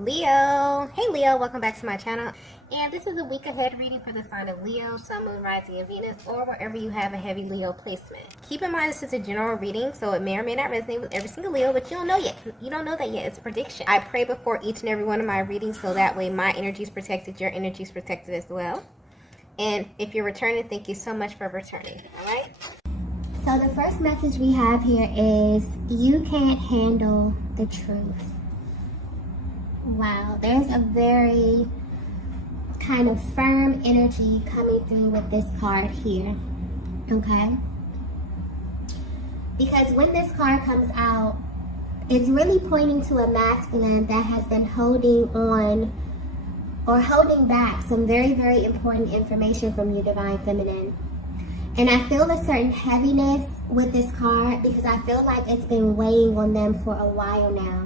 Leo. Hey Leo, welcome back to my channel. And this is a week ahead reading for the sign of Leo, Sun, Moon, Rising, and Venus, or wherever you have a heavy Leo placement. Keep in mind this is a general reading, so it may or may not resonate with every single Leo, but you don't know yet. You don't know that yet. It's a prediction. I pray before each and every one of my readings, so that way my energy is protected, your energy is protected as well. And if you're returning, thank you so much for returning. All right? So the first message we have here is, you can't handle the truth. Wow, there's a very kind of firm energy coming through with this card here, okay? Because when this card comes out, it's really pointing to a masculine that has been holding on or holding back some very, very important information from you, Divine Feminine. And I feel a certain heaviness with this card because I feel like it's been weighing on them for a while now.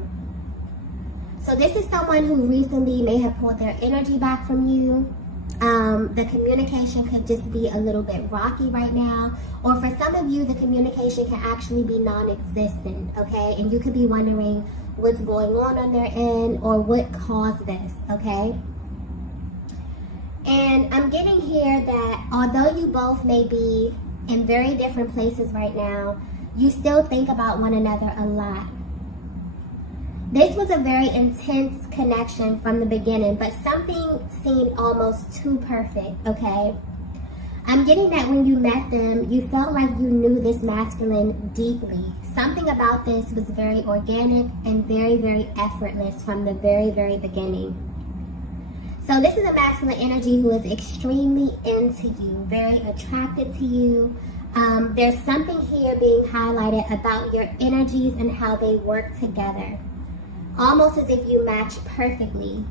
So this is someone who recently may have pulled their energy back from you. The communication could just be a little bit rocky right now. Or for some of you, the communication can actually be non-existent, okay? And you could be wondering what's going on their end or what caused this, okay? And I'm getting here that although you both may be in very different places right now, you still think about one another a lot. This was a very intense connection from the beginning, but something seemed almost too perfect, okay? I'm getting that when you met them, you felt like you knew this masculine deeply. Something about this was very organic and very, very effortless from the very, very beginning. So this is a masculine energy who is extremely into you, very attracted to you. There's something here being highlighted about your energies and how they work together. Almost as if you match perfectly.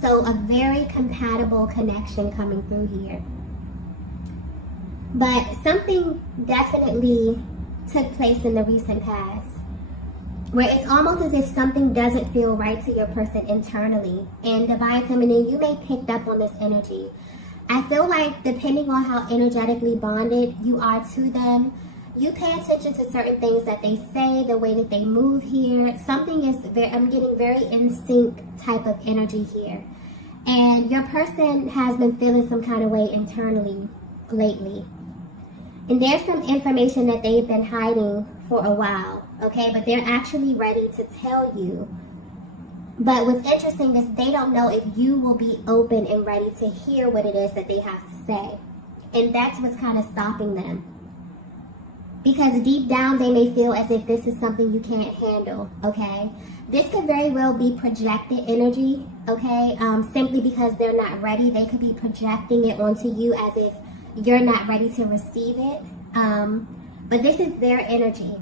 So a very compatible connection coming through here. But something definitely took place in the recent past where it's almost as if something doesn't feel right to your person internally. And Divine Feminine, you may pick up on this energy. I feel like depending on how energetically bonded you are to them, you pay attention to certain things that they say, the way that they move here. Something is I'm getting very in sync type of energy here. And your person has been feeling some kind of way internally lately. And there's some information that they've been hiding for a while, okay? But they're actually ready to tell you. But what's interesting is they don't know if you will be open and ready to hear what it is that they have to say. And that's what's kind of stopping them. Because deep down, they may feel as if this is something you can't handle, okay? This could very well be projected energy, okay? Simply because they're not ready, they could be projecting it onto you as if you're not ready to receive it. But this is their energy.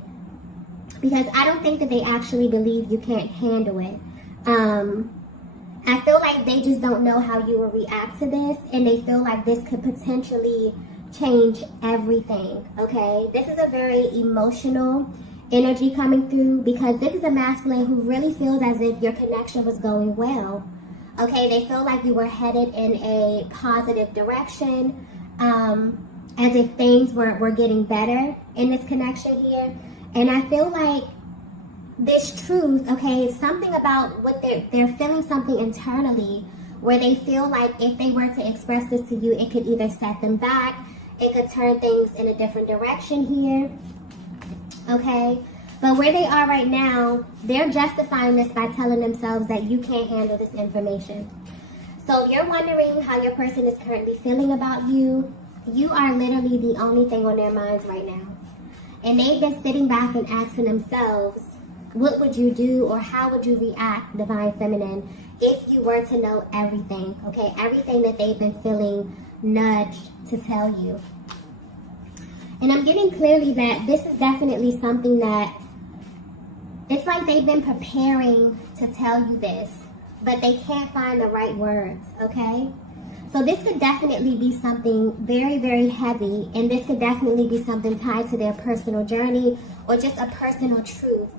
Because I don't think that they actually believe you can't handle it. I feel like they just don't know how you will react to this, and they feel like this could potentially change everything, okay? This is a very emotional energy coming through because this is a masculine who really feels as if your connection was going well, okay? They feel like you were headed in a positive direction, as if things were getting better in this connection here. And I feel like this truth, okay, something about what they're feeling something internally where they feel like if they were to express this to you, it could either set them back, it could turn things in a different direction here, okay? But where they are right now, they're justifying this by telling themselves that you can't handle this information. So if you're wondering how your person is currently feeling about you, you are literally the only thing on their minds right now. And they've been sitting back and asking themselves, what would you do or how would you react, Divine Feminine, if you were to know everything, okay? Everything that they've been feeling nudged to tell you. And I'm getting clearly that this is definitely something that it's like they've been preparing to tell you this, but they can't find the right words, okay? So this could definitely be something very, very heavy, and this could definitely be something tied to their personal journey or just a personal truth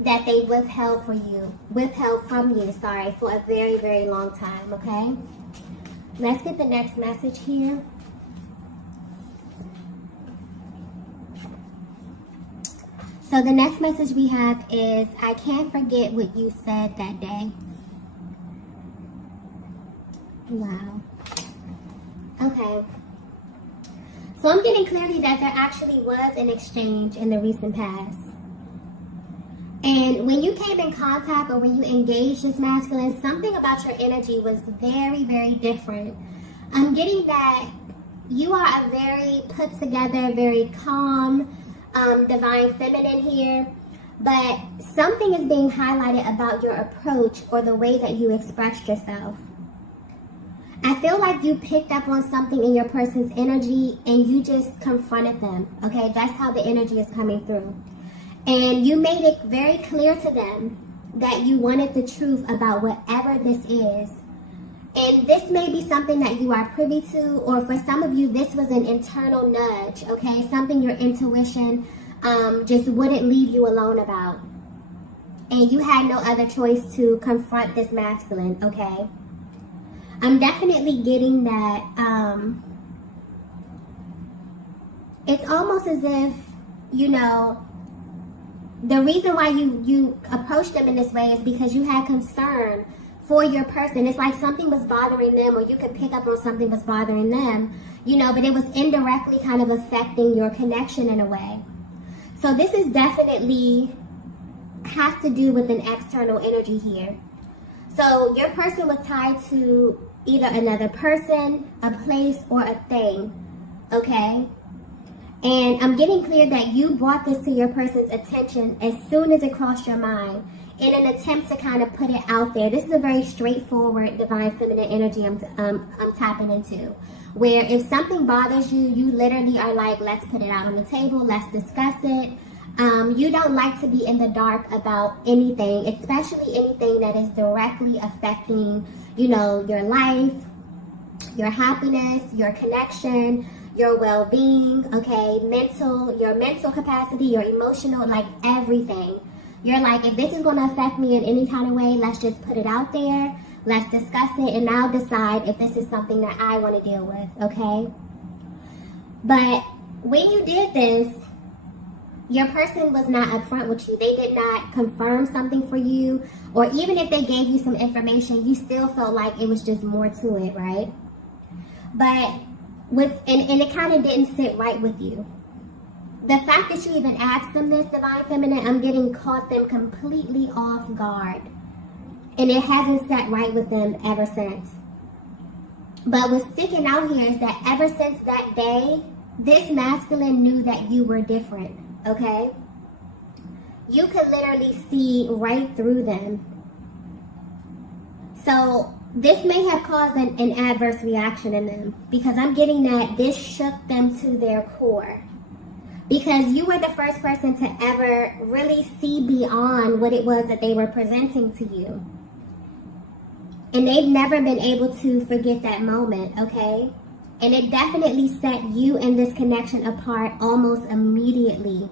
that they withheld from you, for a very, very long time, okay? Let's get the next message here. So the next message we have is, I can't forget what you said that day. Wow. Okay. So I'm getting clearly that there actually was an exchange in the recent past. And when you came in contact or when you engaged this masculine, something about your energy was very, very different. I'm getting that you are a very put together, very calm, divine feminine here. But something is being highlighted about your approach or the way that you expressed yourself. I feel like you picked up on something in your person's energy and you just confronted them, okay? That's how the energy is coming through. And you made it very clear to them that you wanted the truth about whatever this is. And this may be something that you are privy to, or for some of you, this was an internal nudge, okay? Something your intuition just wouldn't leave you alone about. And you had no other choice to confront this masculine, okay? I'm definitely getting that it's almost as if, you know, the reason why you approached them in this way is because you had concern for your person. It's like something was bothering them, or you could pick up on something was bothering them, you know, but it was indirectly kind of affecting your connection in a way. So this is definitely has to do with an external energy here. So your person was tied to either another person, a place, or a thing, okay? And I'm getting clear that you brought this to your person's attention as soon as it crossed your mind in an attempt to kind of put it out there. This is a very straightforward divine feminine energy I'm tapping into, where if something bothers you, you literally are like, let's put it out on the table, let's discuss it. You don't like to be in the dark about anything, especially anything that is directly affecting, you know, your life, your happiness, your connection, your well-being, okay, your mental capacity, your emotional, like everything. You're like, if this is going to affect me in any kind of way, let's just put it out there, let's discuss it, and I'll decide if this is something that I want to deal with, okay? But when you did this, your person was not upfront with you. They did not confirm something for you, or even if they gave you some information, you still felt like it was just more to it, right? But and it kind of didn't sit right with you. The fact that you even asked them this, divine feminine, I'm getting caught them completely off guard, and it hasn't sat right with them ever since. But what's sticking out here is that ever since that day, this masculine knew that you were different. Okay? You could literally see right through them. So this may have caused an adverse reaction in them, because I'm getting that this shook them to their core. Because you were the first person to ever really see beyond what it was that they were presenting to you. And they've never been able to forget that moment, okay? And it definitely set you and this connection apart almost immediately.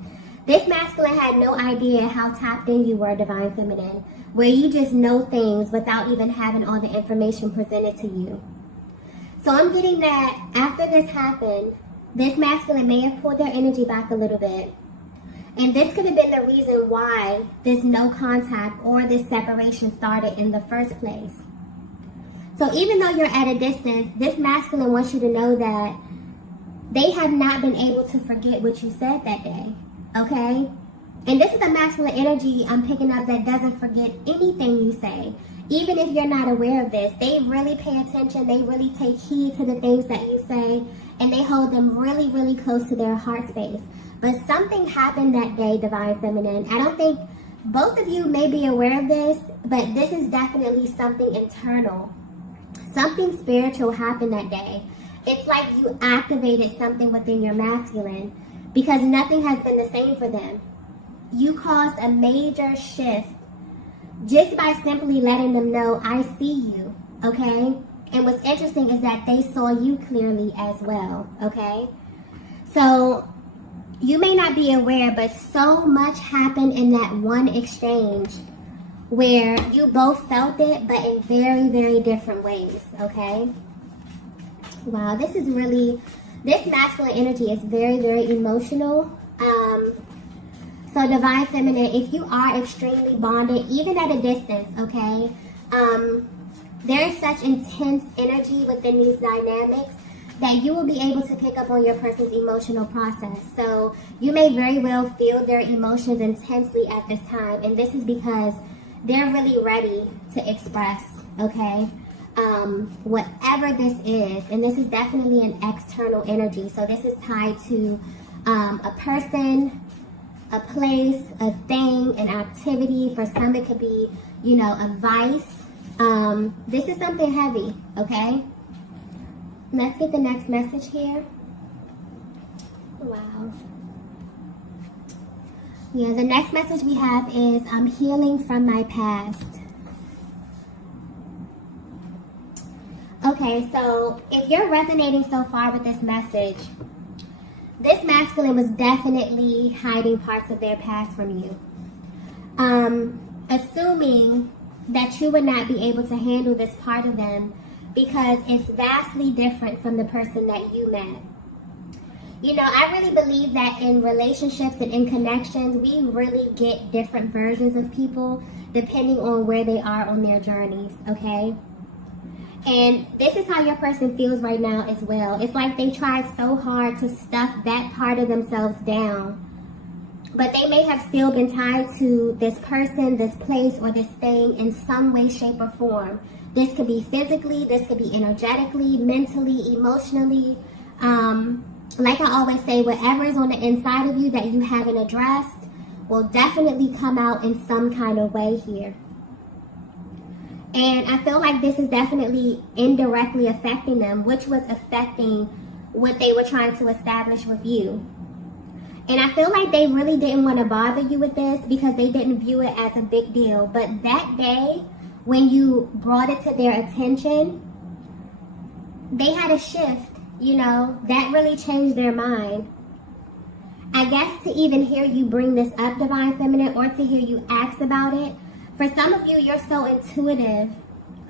This masculine had no idea how tapped in you were, divine feminine, where you just know things without even having all the information presented to you. So I'm getting that after this happened, this masculine may have pulled their energy back a little bit. And this could have been the reason why this no contact or this separation started in the first place. So even though you're at a distance, this masculine wants you to know that they have not been able to forget what you said that day, okay? And this is a masculine energy I'm picking up that doesn't forget anything you say. Even if you're not aware of this, they really pay attention, they really take heed to the things that you say, and they hold them really, really close to their heart space. But something happened that day, divine feminine. I don't think both of you may be aware of this, but this is definitely something internal. Something spiritual happened that day. It's like you activated something within your masculine, because nothing has been the same for them. You caused a major shift just by simply letting them know, I see you, okay? And what's interesting is that they saw you clearly as well, okay? So you may not be aware, but so much happened in that one exchange where you both felt it, but in very, very different ways, okay? Wow, this masculine energy is very, very emotional. So divine feminine, if you are extremely bonded, even at a distance, okay, There is such intense energy within these dynamics that you will be able to pick up on your person's emotional process. So you may very well feel their emotions intensely at this time, and this is because they're really ready to express, okay? Whatever this is, and this is definitely an external energy. So this is tied to a person, a place, a thing, an activity. For some, it could be, a vice. This is something heavy, okay? Let's get the next message here. Wow. Yeah, the next message we have is, I'm healing from my past. Okay, so if you're resonating so far with this message, this masculine was definitely hiding parts of their past from you. Assuming that you would not be able to handle this part of them because it's vastly different from the person that you met. I really believe that in relationships and in connections, we really get different versions of people depending on where they are on their journeys, okay? And this is how your person feels right now as well. It's like they tried so hard to stuff that part of themselves down, but they may have still been tied to this person, this place, or this thing in some way, shape, or form. This could be physically, this could be energetically, mentally, emotionally. Like I always say, whatever is on the inside of you that you haven't addressed will definitely come out in some kind of way here. And I feel like this is definitely indirectly affecting them, which was affecting what they were trying to establish with you. And I feel like they really didn't want to bother you with this because they didn't view it as a big deal. But that day, when you brought it to their attention, they had a shift, that really changed their mind. I guess to even hear you bring this up, Divine Feminine, or to hear you ask about it, for some of you, you're so intuitive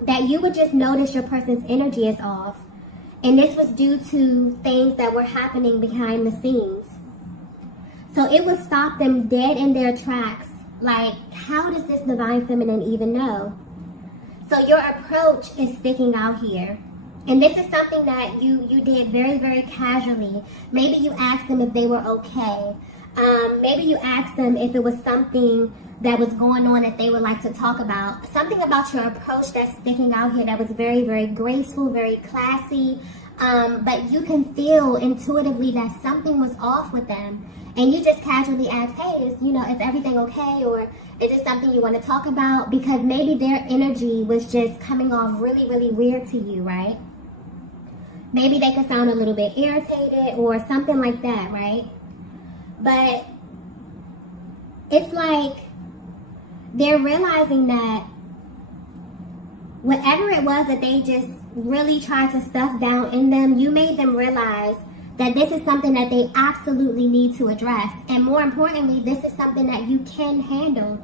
that you would just notice your person's energy is off. And this was due to things that were happening behind the scenes. So it would stop them dead in their tracks. Like, how does this Divine Feminine even know? So your approach is sticking out here. And this is something that you did very, very casually. Maybe you asked them if they were okay. Maybe you asked them if it was something that was going on that they would like to talk about. Something about your approach that's sticking out here that was very, very graceful, very classy. But you can feel intuitively that something was off with them. And you just casually ask, hey, is everything okay? Or is it something you want to talk about? Because maybe their energy was just coming off really, really weird to you, right? Maybe they could sound a little bit irritated or something like that, right? But it's like they're realizing that whatever it was that they just really tried to stuff down in them, you made them realize that this is something that they absolutely need to address. And more importantly, this is something that you can handle.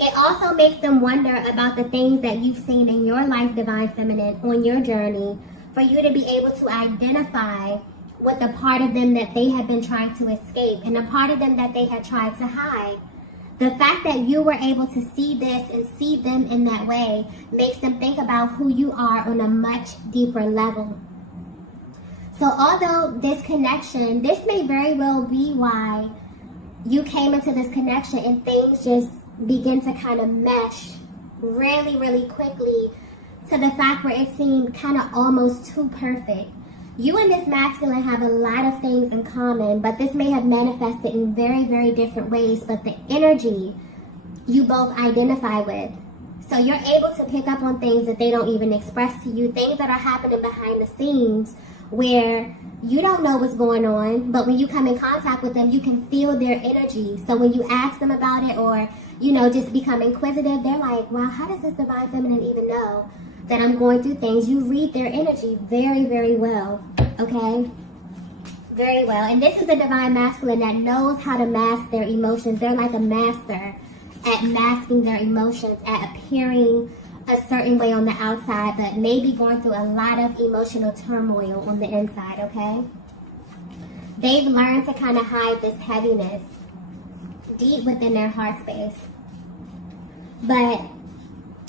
It also makes them wonder about the things that you've seen in your life, Divine Feminine, on your journey, for you to be able to identify with the part of them that they had been trying to escape and the part of them that they had tried to hide. The fact that you were able to see this and see them in that way makes them think about who you are on a much deeper level. So although this connection, this may very well be why you came into this connection and things just begin to kind of mesh really, really quickly to the fact where it seemed kind of almost too perfect. You and this masculine have a lot of things in common, but this may have manifested in very, very different ways, but the energy you both identify with. So you're able to pick up on things that they don't even express to you, things that are happening behind the scenes where you don't know what's going on, but when you come in contact with them, you can feel their energy. So when you ask them about it or, just become inquisitive, they're like, wow, how does this Divine Feminine even know that I'm going through things? You read their energy very, very well, okay? Very well. And this is a Divine Masculine that knows how to mask their emotions. They're like a master at masking their emotions, at appearing a certain way on the outside, but maybe going through a lot of emotional turmoil on the inside, okay? They've learned to kind of hide this heaviness deep within their heart space. But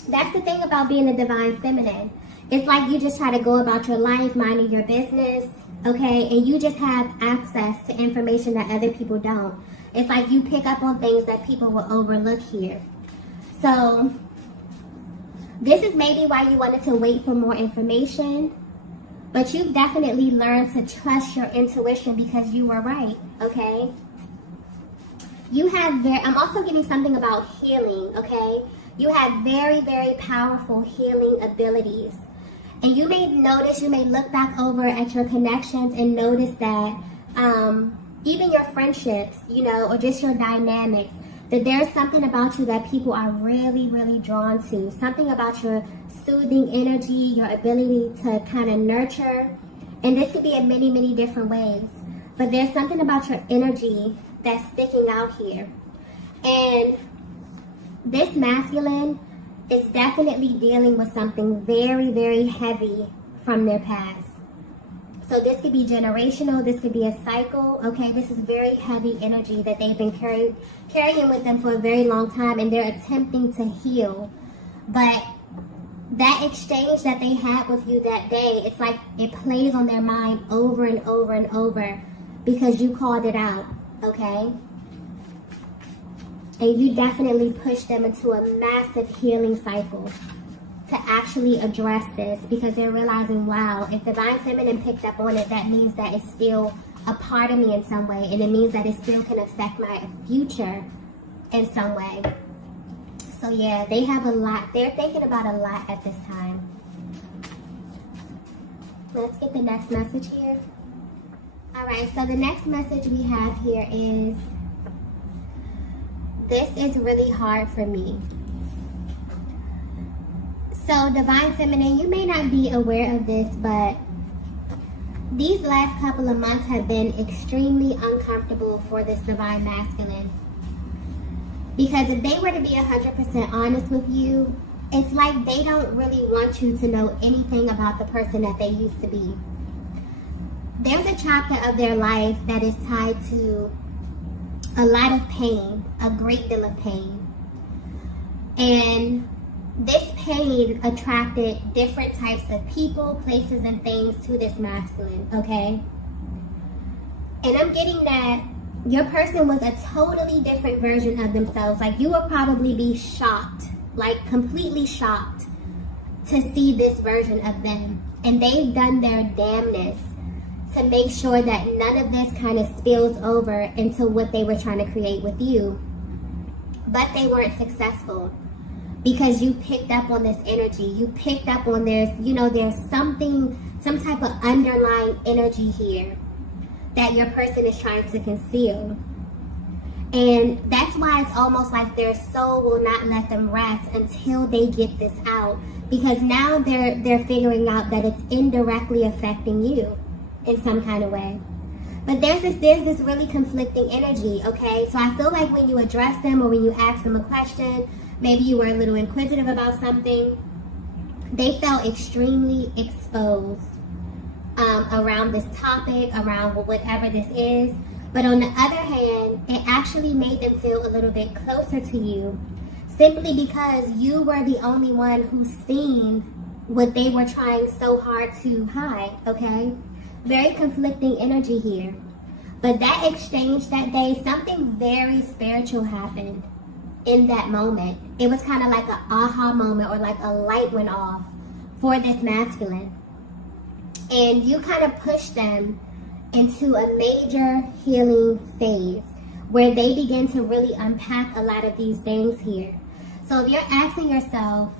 That's the thing about being a divine feminine. It's like you just try to go about your life, minding your business, okay? And you just have access to information that other people don't. It's like you pick up on things that people will overlook here. So this is maybe why you wanted to wait for more information, but you've definitely learned to trust your intuition because you were right, okay? You have I'm also getting something about healing, okay? You have very, very powerful healing abilities. And you may notice, you may look back over at your connections and notice that even your friendships, you know, or just your dynamics, that there's something about you that people are really, really drawn to. Something about your soothing energy, your ability to kind of nurture. And this could be in many, many different ways. But there's something about your energy that's sticking out here. And this masculine is definitely dealing with something very, very heavy from their past. So this could be generational, this could be a cycle, okay? This is very heavy energy that they've been carrying with them for a very long time, and they're attempting to heal. But that exchange that they had with you that day, it's like it plays on their mind over and over and over because you called it out, okay? And you definitely push them into a massive healing cycle to actually address this because they're realizing, wow, if Divine Feminine picked up on it, that means that it's still a part of me in some way, and it means that it still can affect my future in some way. So yeah, they have a lot. They're thinking about a lot at this time. Let's get the next message here. All right, so the next message we have here is, this is really hard for me. So Divine Feminine, you may not be aware of this, but these last couple of months have been extremely uncomfortable for this Divine Masculine. Because if they were to be 100% honest with you, it's like they don't really want you to know anything about the person that they used to be. There's a chapter of their life that is tied to a lot of pain, a great deal of pain. And this pain attracted different types of people, places, and things to this masculine, okay? And I'm getting that your person was a totally different version of themselves. Like, you will probably be shocked, like completely shocked to see this version of them. And they've done their damnness to make sure that none of this kind of spills over into what they were trying to create with you. But they weren't successful because you picked up on this energy. You picked up on there's some type of underlying energy here that your person is trying to conceal. And that's why it's almost like their soul will not let them rest until they get this out. Because now they're figuring out that it's indirectly affecting you in some kind of way. But there's this really conflicting energy, okay? So I feel like when you address them or when you ask them a question, maybe you were a little inquisitive about something, they felt extremely exposed around this topic, around whatever this is. But on the other hand, it actually made them feel a little bit closer to you simply because you were the only one who's seen what they were trying so hard to hide, okay? Very conflicting energy here. But that exchange that day, something very spiritual happened in that moment. It was kind of like an aha moment, or like a light went off for this masculine. And you kind of pushed them into a major healing phase where they begin to really unpack a lot of these things here. So if you're asking yourself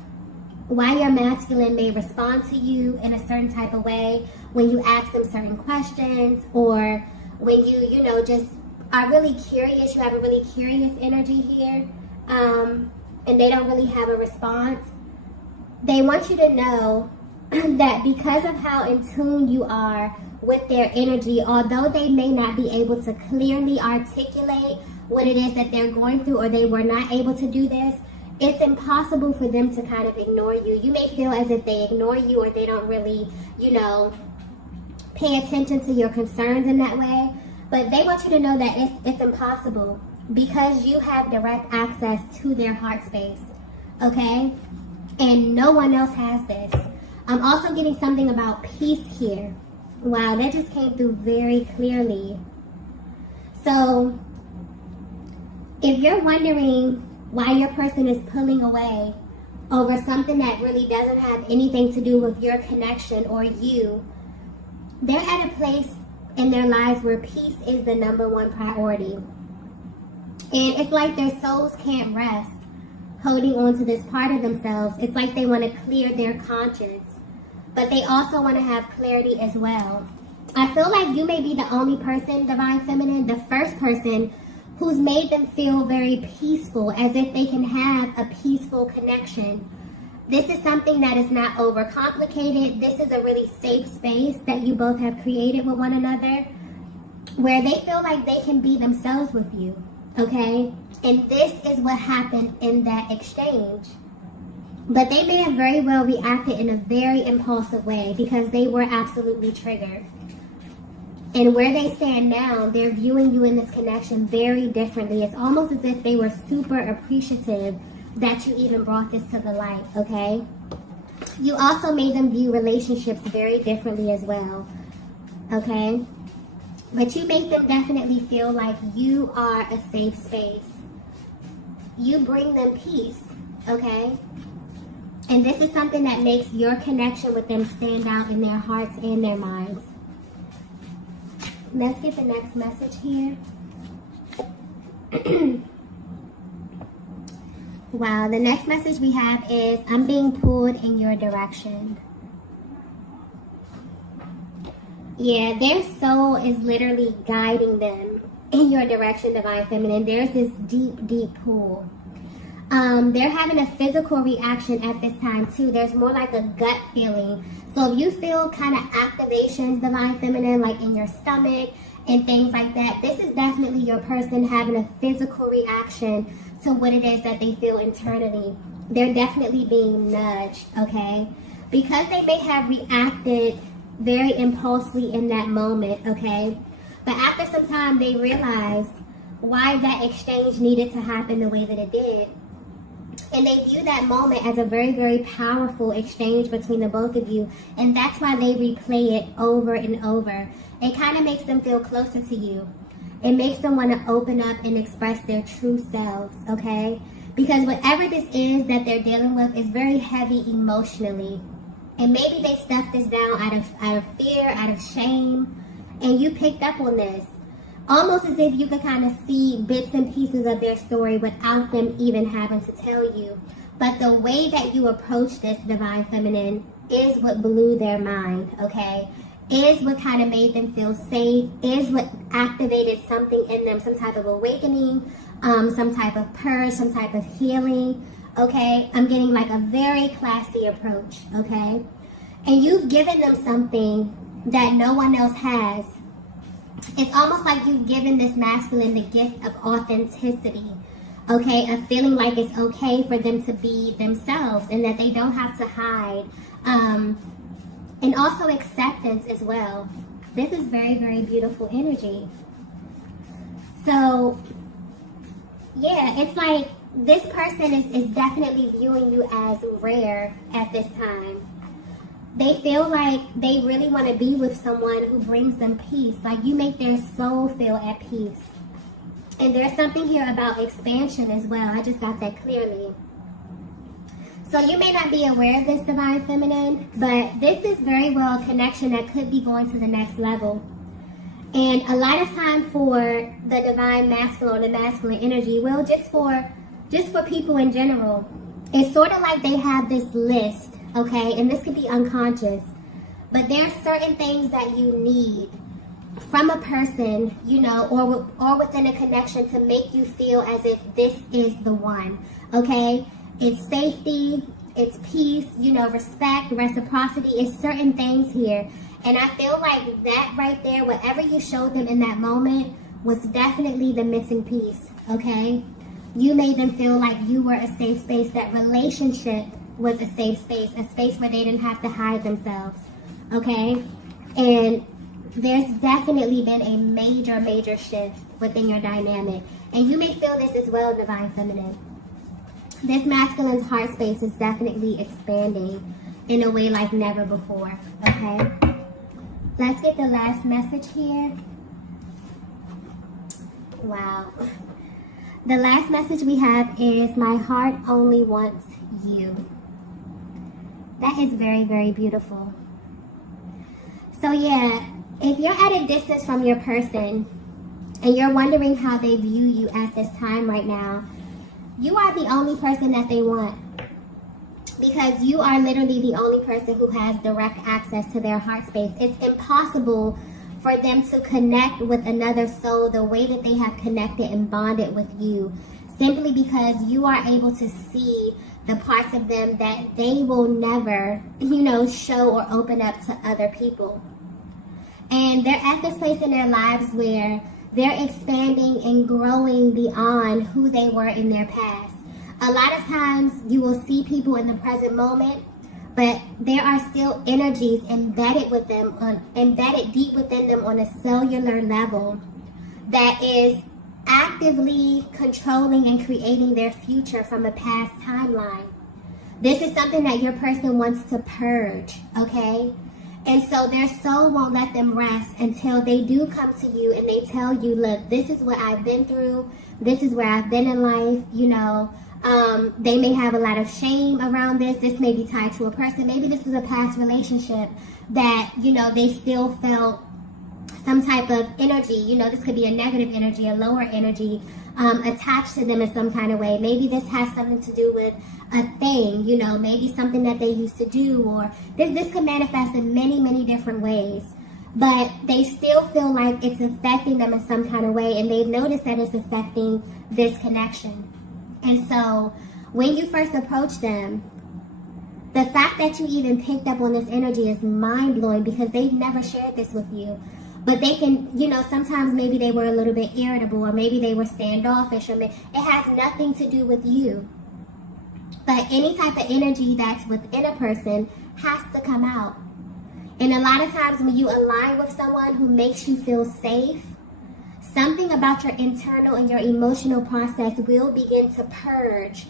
why your masculine may respond to you in a certain type of way when you ask them certain questions, or when you just are really curious, you have a really curious energy here, and they don't really have a response, they want you to know that because of how in tune you are with their energy, although they may not be able to clearly articulate what it is that they're going through, or they were not able to do this, it's impossible for them to kind of ignore you. You may feel as if they ignore you, or they don't really, pay attention to your concerns in that way. But they want you to know that it's impossible because you have direct access to their heart space, okay? And no one else has this. I'm also getting something about peace here. Wow, that just came through very clearly. So, if you're wondering why your person is pulling away over something that really doesn't have anything to do with your connection or you, they're at a place in their lives where peace is the number one priority. And it's like their souls can't rest holding on to this part of themselves. It's like they want to clear their conscience, but they also want to have clarity as well. I feel like you may be the only person, Divine Feminine, the first person who's made them feel very peaceful, as if they can have a peaceful connection. This is something that is not overcomplicated. This is a really safe space that you both have created with one another, where they feel like they can be themselves with you, okay? And this is what happened in that exchange. But they may have very well reacted in a very impulsive way because they were absolutely triggered. And where they stand now, they're viewing you in this connection very differently. It's almost as if they were super appreciative that you even brought this to the light, okay? You also made them view relationships very differently as well, okay? But you make them definitely feel like you are a safe space. You bring them peace, okay? And this is something that makes your connection with them stand out in their hearts and their minds. Let's get the next message here. Wow, the next message we have is, I'm being pulled in your direction. Yeah, their soul is literally guiding them in your direction, Divine Feminine. There's this deep, deep pull. They're having a physical reaction at this time too. There's more like a gut feeling. So if you feel kind of activations, Divine Feminine, like in your stomach and things like that, this is definitely your person having a physical reaction to what it is that they feel internally. They're definitely being nudged, okay? Because they may have reacted very impulsively in that moment, okay? But after some time, they realize why that exchange needed to happen the way that it did. And they view that moment as a very, very powerful exchange between the both of you. And that's why they replay it over and over. It kind of makes them feel closer to you. It makes them want to open up and express their true selves, okay? Because whatever this is that they're dealing with is very heavy emotionally. And maybe they stuffed this down out of fear, out of shame. And you picked up on this. Almost as if you could kind of see bits and pieces of their story without them even having to tell you. But the way that you approach this, Divine Feminine, is what blew their mind, okay? Is what kind of made them feel safe, is what activated something in them, some type of awakening, some type of purge, some type of healing, okay? I'm getting like a very classy approach, okay? And you've given them something that no one else has. It's almost like you've given this masculine the gift of authenticity, okay? Of feeling like it's okay for them to be themselves and that they don't have to hide. And also acceptance as well. This is very, very beautiful energy. So, yeah, it's like this person is definitely viewing you as rare at this time. They feel like they really want to be with someone who brings them peace. Like you make their soul feel at peace. And there's something here about expansion as well. I just got that clearly. So you may not be aware of this, Divine Feminine, but this is very well a connection that could be going to the next level. And a lot of time for the Divine Masculine or the masculine energy, well, just for people in general, it's sort of like they have this list, okay? And this could be unconscious, but there are certain things that you need from a person, you know, or within a connection to make you feel as if this is the one, okay? It's safety, it's peace, you know, respect, reciprocity. It's certain things here. And I feel like that right there, whatever you showed them in that moment, was definitely the missing piece, okay? You made them feel like you were a safe space. That relationship was a safe space where they didn't have to hide themselves, okay? And there's definitely been a major, major shift within your dynamic. And you may feel this as well, Divine Feminine. This masculine's heart space is definitely expanding in a way like never before, okay? Let's get the last message here. Wow. The last message we have is, my heart only wants you. That is very, very beautiful. So yeah, if you're at a distance from your person and you're wondering how they view you at this time right now, you are the only person that they want, because you are literally the only person who has direct access to their heart space. It's impossible for them to connect with another soul the way that they have connected and bonded with you, simply because you are able to see the parts of them that they will never, show or open up to other people. And they're at this place in their lives where they're expanding and growing beyond who they were in their past. A lot of times you will see people in the present moment, but there are still energies embedded deep within them on a cellular level that is actively controlling and creating their future from a past timeline. This is something that your person wants to purge, okay? And so their soul won't let them rest until they do come to you and they tell you, look, this is what I've been through. This is where I've been in life, They may have a lot of shame around this. This may be tied to a person. Maybe this was a past relationship that, they still felt some type of energy. This could be a negative energy, a lower energy attached to them in some kind of way. Maybe this has something to do with a thing, maybe something that they used to do, or this could manifest in many, many different ways. But they still feel like it's affecting them in some kind of way, and they've noticed that it's affecting this connection. And so when you first approach them, the fact that you even picked up on this energy is mind-blowing, because they've never shared this with you. But they can, sometimes maybe they were a little bit irritable, or maybe they were standoffish, or it has nothing to do with you. But any type of energy that's within a person has to come out. And a lot of times when you align with someone who makes you feel safe, something about your internal and your emotional process will begin to purge,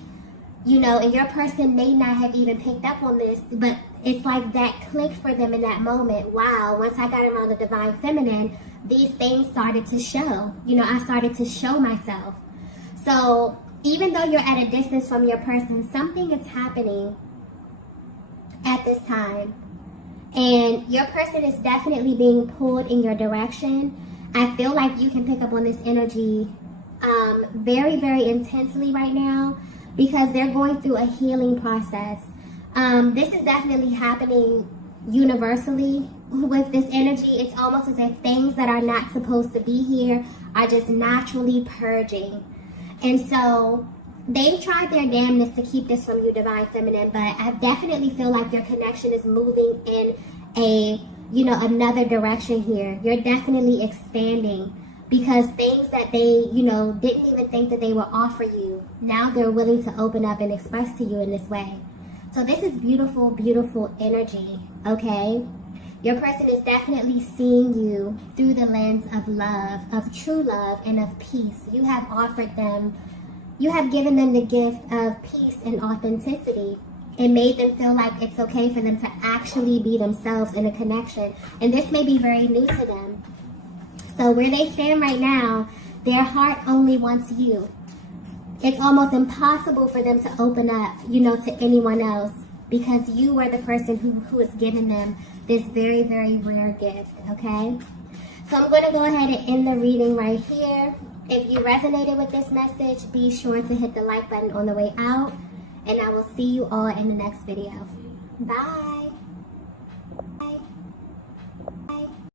and your person may not have even picked up on this, but it's like that click for them in that moment. Wow, once I got around the divine feminine, these things started to show. I started to show myself. So even though you're at a distance from your person, something is happening at this time. And your person is definitely being pulled in your direction. I feel like you can pick up on this energy very, very intensely right now, because they're going through a healing process. This is definitely happening universally with this energy. It's almost as if things that are not supposed to be here are just naturally purging. And so they've tried their damnness to keep this from you, Divine Feminine, but I definitely feel like your connection is moving in another direction here. You're definitely expanding, because things that they, didn't even think that they would offer you, now they're willing to open up and express to you in this way. So this is beautiful, beautiful energy, okay? Your person is definitely seeing you through the lens of love, of true love, and of peace. You have offered them, you have given them the gift of peace and authenticity. It made them feel like it's okay for them to actually be themselves in a connection. And this may be very new to them. So where they stand right now, their heart only wants you. It's almost impossible for them to open up, to anyone else, because you are the person who has given them this very, very rare gift, okay? So I'm going to go ahead and end the reading right here. If you resonated with this message, be sure to hit the like button on the way out, and I will see you all in the next video. Bye!